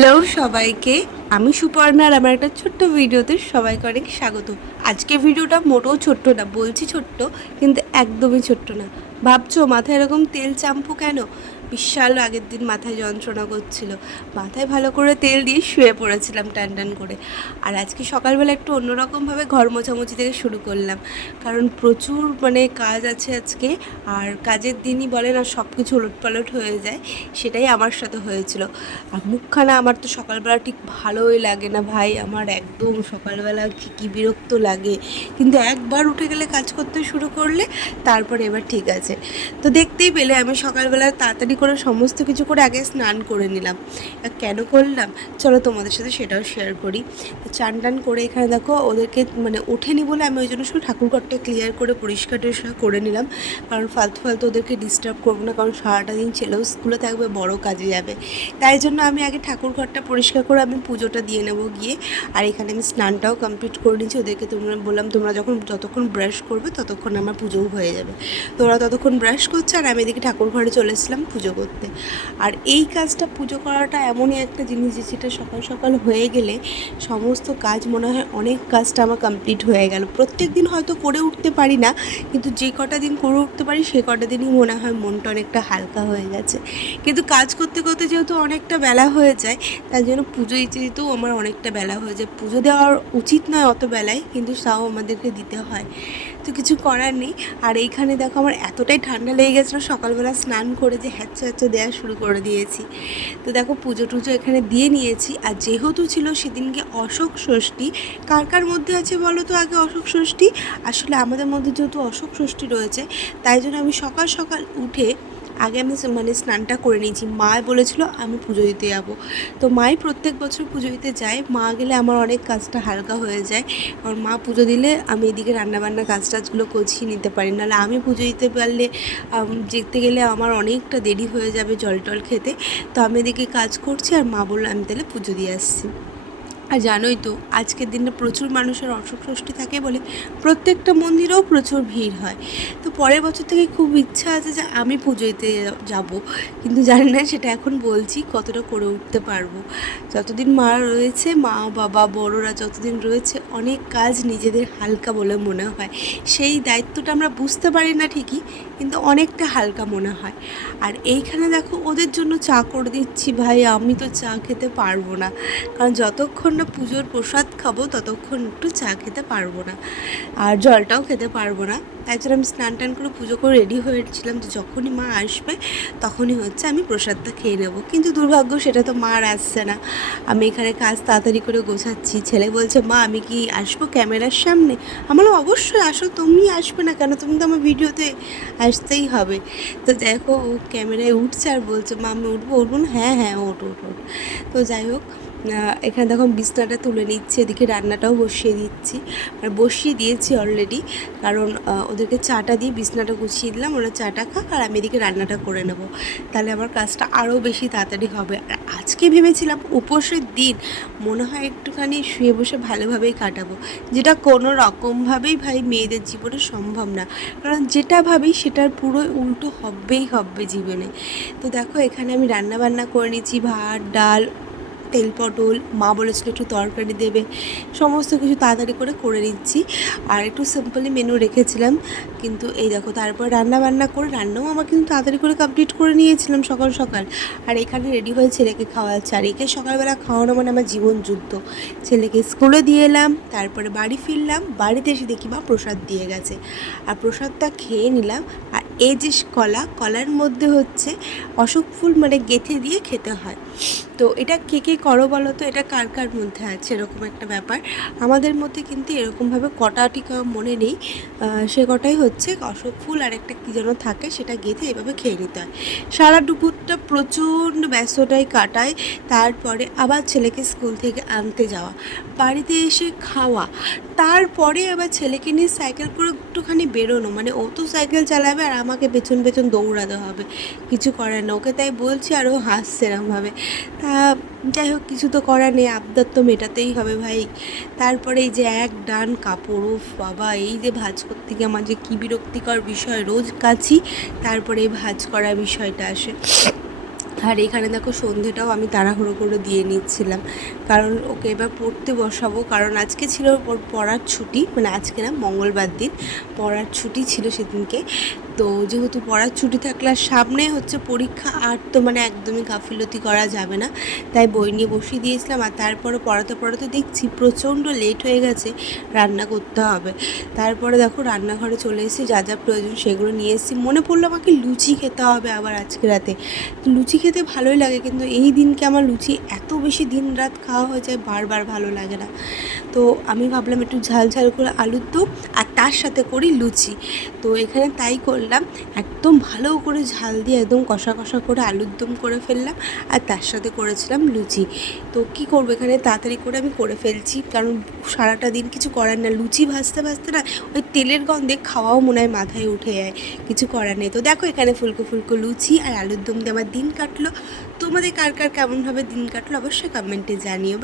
Hello সবাইকে, আমি সুপর্ণা আর আমার একটা ছোট্ট ভিডিওতে সবাইকে অনেক স্বাগত। আজকে ভিডিওটা মোটেও ছোট্ট না, বলছি ছোট্ট কিন্তু একদমই ছোট্ট না। ভাবছো মাথায় এরকম তেল চাম্পু কেন? বিশাল আগের দিন মাথায় যন্ত্রণা করছিল, মাথায় ভালো করে তেল দিয়ে শুয়ে পড়েছিলাম টান টান করে। আর আজকে সকালবেলা একটু অন্যরকমভাবে ঘর মোছামুছি থেকে শুরু করলাম, কারণ প্রচুর কাজ আছে আজকে। আর কাজের দিনই বলে না সব কিছু ওলটপালট হয়ে যায়, সেটাই আমার সাথে হয়েছিল। আর মুখখানা আমার তো সকালবেলা ঠিক ভালোই লাগে না ভাই, আমার একদম সকালবেলা কী বিরক্ত লাগে। কিন্তু একবার উঠে গেলে কাজ করতে শুরু করলে তারপর এবার ঠিক আছে। তো দেখতেই পেলে আমি সকালবেলা তাড়াতাড়ি করে সমস্ত কিছু করে আগে স্নান করে নিলাম। কেন করলাম চলো তোমাদের সাথে সেটাও শেয়ার করি। তো চান টান করে এখানে দেখো ওদেরকে ওঠেনি বলে আমি ওই জন্য শুধু ঠাকুরঘরটা ক্লিয়ার করে পরিষ্কার টরিষ্কার করে নিলাম, কারণ ফালতু ফালতু ওদেরকে ডিস্টার্ব করবো না, কারণ সারাটা দিন ছেলেও স্কুলে থাকবে, বড় কাজে যাবে। তাই জন্য আমি আগে ঠাকুরঘরটা পরিষ্কার করে আমি পুজোটা দিয়ে নেবো গিয়ে। আর এখানে আমি স্নানটাও কমপ্লিট করে নিচ্ছি। ওদেরকে বললাম তোমরা যতক্ষণ ব্রাশ করবে ততক্ষণ আমার পুজোও হয়ে যাবে। তো ওরা ততক্ষণ ব্রাশ করছে আর আমি এদিকে ঠাকুরঘরে চলে এসেছিলাম পুজো করতে। আর এই কাজটা, পুজো করাটা এমনই একটা জিনিস যে যেটা সকাল সকাল হয়ে গেলে সমস্ত কাজ মনে হয় অনেক কাজটা আমার কমপ্লিট হয়ে গেল। প্রত্যেক দিন হয়তো করে উঠতে পারি না, কিন্তু যে কটা দিন করে উঠতে পারি সে কটা দিনই মনে হয় মনটা অনেকটা হালকা হয়ে গেছে। কিন্তু কাজ করতে করতে যেহেতু অনেকটা বেলা হয়ে যায়, তার জন্য পুজো দিতে দিতেও আমার অনেকটা বেলা হয়ে যায়। পুজো দেওয়ার উচিত নয় অত বেলায়, কিন্তু তাও আমাদেরকে দিতে হয়, তো কিছু করার নেই। আর এইখানে দেখো আমার এতটাই ঠান্ডা লেগে গেছিলো সকালবেলা স্নান করে যে হ্যাচ্চা হ্যাচ্চা দেওয়া শুরু করে দিয়েছি। তো দেখো পুজো টুজো এখানে দিয়ে নিয়েছি। আর যেহেতু ছিল সেদিনকে অশোক ষষ্ঠী, কার কার মধ্যে আছে বলো তো আগে অশোক ষষ্ঠী? আসলে আমাদের মধ্যে যেহেতু অশোক ষষ্ঠী রয়েছে, তাই জন্য আমি সকাল সকাল উঠে আগে আমি স্নানটা করে নিয়েছি। মা বলেছিল আমি পুজো দিতে যাবো, তো মাই প্রত্যেক বছর পুজো দিতে যায়। মা গেলে আমার অনেক কাজটা হালকা হয়ে যায়, কারণ মা পুজো দিলে আমি এদিকে রান্নাবান্না কাজ টাজগুলো গুছিয়ে নিতে পারি। নাহলে আমি পুজো দিতে পারলে যেতে গেলে আমার অনেকটা দেরি হয়ে যাবে জল টল খেতে। তো আমি এদিকে কাজ করছি আর মা বললো আমি তাহলে পুজো দিয়ে আসছি। আর জানোই তো আজকের দিনে প্রচুর মানুষের অশোক ষষ্ঠী থাকে বলে প্রত্যেকটা মন্দিরেও প্রচুর ভিড় হয়। তো পরের বছর থেকে খুব ইচ্ছা আছে যে আমি পুজো দিতে যাব, কিন্তু জানি না সেটা এখন বলছি কতটা করে উঠতে পারবো। যতদিন মা রয়েছে, মা বাবা বড়রা যতদিন রয়েছে, অনেক কাজ নিজেদের হালকা বলে মনে হয়। সেই দায়িত্বটা আমরা বুঝতে পারি না ঠিকই, কিন্তু অনেকটা হালকা মনে হয়। আর এইখানে দেখো ওদের জন্য চা করে দিচ্ছি। ভাই আমি তো চা খেতে পারবো না, কারণ যতক্ষণ না পুজোর প্রসাদ খাবো ততক্ষণ একটু চা খেতে পারবো না, আর জলটাও খেতে পারবো না। তাই জন্য আমি স্নান টান করে পুজো করে রেডি হয়েছিলাম যে যখনই মা আসবে তখনই আমি প্রসাদটা খেয়ে নেবো। কিন্তু দুর্ভাগ্য সেটা তো মার আসছে না। আমি এখানে কাজ তাড়াতাড়ি করে গোছাচ্ছি। ছেলে বলছে মা আমি কি আসবো ক্যামেরার সামনে? আমার অবশ্যই আসো, তুমি আসবে না কেন? তুমি তো আমার ভিডিওতে আসতেই হবে। তো দেখো ও ক্যামেরায় উঠছে আর বলছে মা আমি উঠবো না? হ্যাঁ হ্যাঁ ওঠ ওঠ ওঠ। তো যাই হোক, এখানে দেখো বিছনাটা তুলে নিচ্ছি, এদিকে রান্নাটাও বসিয়ে দিচ্ছি। আর বসিয়ে দিয়েছি অলরেডি, কারণ ওদেরকে চাটা দিয়ে বিছনাটা গুছিয়ে দিলাম, ওরা চাটা খাক আর আমি এদিকে রান্নাটা করে নেবো। তাহলে আমার কাজটা আরও বেশি তাড়াতাড়ি হবে। আর আজকে ভেবেছিলাম উপোসের দিন মনে হয় একটুখানি শুয়ে বসে ভালোভাবেই কাটাবো, যেটা কোনো রকমভাবেই ভাই মেয়েদের জীবনে সম্ভব না, কারণ যেটা ভাবি সেটার পুরোই উল্টো হবেই হবে জীবনে। তো দেখো এখানে আমি রান্না বান্না করে নিচ্ছি, ভাত ডাল তেল পটল, মা বলেছিল একটু তরকারি দেবে, সমস্ত কিছু তাড়াতাড়ি করে নিচ্ছি। আর একটু সিম্পলি মেনু রেখেছিলাম, কিন্তু এই দেখো তারপর রান্না করে রান্নাও আমার কিন্তু তাড়াতাড়ি করে কমপ্লিট করে নিয়েছিলাম সকাল সকাল। আর এখানে রেডি হয়ে ছেলেকে খাওয়াচ্ছি। আর একে সকালবেলা খাওয়ানো মানে আমার জীবন যুদ্ধ। ছেলেকে স্কুলে দিয়ে এলাম, তারপরে বাড়ি ফিরলাম, বাড়িতে এসে দেখি মা প্রসাদ দিয়ে গেছে। আর প্রসাদটা খেয়ে নিলাম। আর এই যে কলার মধ্যে অশোক ফুল গেঁথে দিয়ে খেতে হয়। তো এটা কে কে করো বলো তো? এটা কার কার মধ্যে আছে এরকম একটা ব্যাপার? আমাদের মধ্যে কিন্তু এরকমভাবে কটা টিকা মনে নেই, সে কটাই অশোক ফুল আর একটা কী যেন থাকে, সেটা গেঁথে এভাবে খেয়ে নিতে হয়। সারা দুপুরটা প্রচণ্ড ব্যস্ততায় কাটায়, তারপরে আবার ছেলেকে স্কুল থেকে আনতে যাওয়া, বাড়িতে এসে খাওয়া, তারপরে আবার ছেলেকে নিয়ে সাইকেল করে একটুখানি বেরোনো, ও তো সাইকেল চালাবে আর আমাকে পেছন পেছন দৌড়াতে হবে। কিছু করার না, ওকে তাই বলছি আর ও হাসছে এরমভাবে। তা যাই হোক, কিছু তো করার নেই, আবদার তো মেটাতেই হবে ভাই। তারপরে এই যে এক ডান কাপড়, ও বাবা এই যে ভাঁজ করতে গিয়ে আমার যে কী বিরক্তিকর বিষয়, রোজ কাছি তারপরে এই ভাঁজ করার বিষয়টা আসে। আর এখানে দেখো সন্ধেটাও আমি তাড়াহুড়ো করে দিয়ে নিচ্ছিলাম, কারণ ওকে এবার পড়তে বসাবো, কারণ আজকে ছিল ওর পড়ার ছুটি, মানে আজকে না, মঙ্গলবার দিন পড়ার ছুটি ছিল সেদিনকে। তো যেহেতু পড়ার ছুটি থাকলে আর সামনে হচ্ছে পরীক্ষা, আর তো মানে একদমই গাফিলতি করা যাবে না, তাই বই নিয়ে বসিয়ে দিয়েছিলাম। আর তারপরে পড়াতে পড়াতে দেখছি প্রচণ্ড লেট হয়ে গেছে, রান্না করতে হবে। তারপরে দেখো রান্নাঘরে চলে এসেছি, যা যা প্রয়োজন সেগুলো নিয়ে এসেছি। মনে পড়লো আমাকে লুচি খেতে হবে আবার আজকে রাতে। লুচি খেতে ভালোই লাগে, কিন্তু এই দিনকে আমার লুচি এত বেশি দিন রাত খাওয়া হয়ে যায়, বারবার ভালো লাগে না। তো আমি ভাবলাম একটু ঝাল ঝাল করে আলুর দম আর তার সাথে করি লুচি। তো এখানে তাই করলাম, একদম ভালো করে ঝাল দিয়ে একদম কষা কষা করে আলুর দম করে ফেললাম, আর তার সাথে করেছিলাম লুচি। তো কি করবো, এখানে তাড়াতাড়ি করে আমি করে ফেলছি, কারণ সারাটা দিন কিছু করার না, লুচি ভাজতে ভাজতে না ওই তেলের গন্ধে খাওয়াও মনে হয় মাথায় উঠে যায়, কিছু করার নেই। তো দেখো এখানে ফুলকো ফুলকো লুচি আর আলুর দম দিয়ে আমার দিন কাটলো। তোমাদের কার কার কেমনভাবে দিন কাটলো অবশ্যই কমেন্টে জানিও।